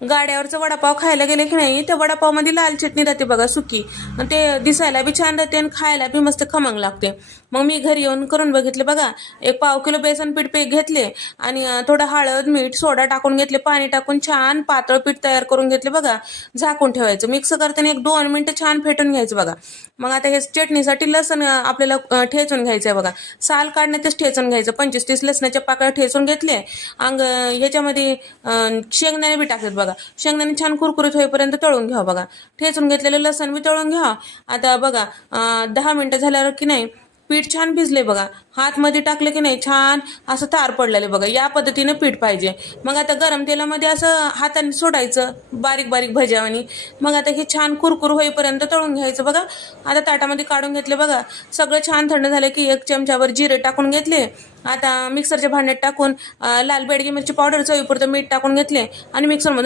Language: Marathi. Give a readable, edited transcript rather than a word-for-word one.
गाड्यावरचं वडापाव खायला गेले की नाही, त्या वडापावमध्ये लाल चटणी राहते बघा सुकी. ते दिसायला बी छान राहते आणि खायला बी मस्त खमंग लागते. मग मी घरी येऊन करून बघितले बघा. 1 पाव किलो बेसन पीठ घेतले आणि थोडं हळद मीठ सोडा टाकून घेतले, पाणी टाकून छान पातळ पीठ तयार करून घेतले बघा. झाकून ठेवायचं. मिक्स करताना 1-2 मिनिटं छान फेटून घ्यायचं बघा. मग आता हे चटणीसाठी लसण आपल्याला ठेचून घ्यायचं आहे बघा. साल काढण्यातच ठेचून घ्यायचं. 25-30 लसणाच्या पाकळ्या ठेचून घेतले. ह्याच्यामध्ये शेंगदाणे बी टाकतात बघा. शेंगदाणे छान कुरकुरीत होईपर्यंत तळून घ्या बघा. ठेचून घेतलेलं लसण बी तळून घ्या. आता बघा 10 मिनिटं झाल्यावर की नाही पीठ छान भिजले बघा. हात मध्ये टाकलं की नाही छान असं तार पडलेले बघा. या पद्धतीने पीठ पाहिजे. मग आता गरम तेलामध्ये असं हाताने सोडायचं बारीक बारीक भज्यावानी. मग आता हे छान कुरकुर होईपर्यंत तळून घ्यायचं बघा. आता ताटामध्ये काढून घेतले बघा. सगळं छान थंड झालं की 1 चमचावर जिरे टाकून घेतले. आता मिक्सरच्या भांड्यात टाकून लाल बेडगी मिरची पावडर चवीपुरतं मीठ टाकून घेतले आणि मिक्सरमध्ये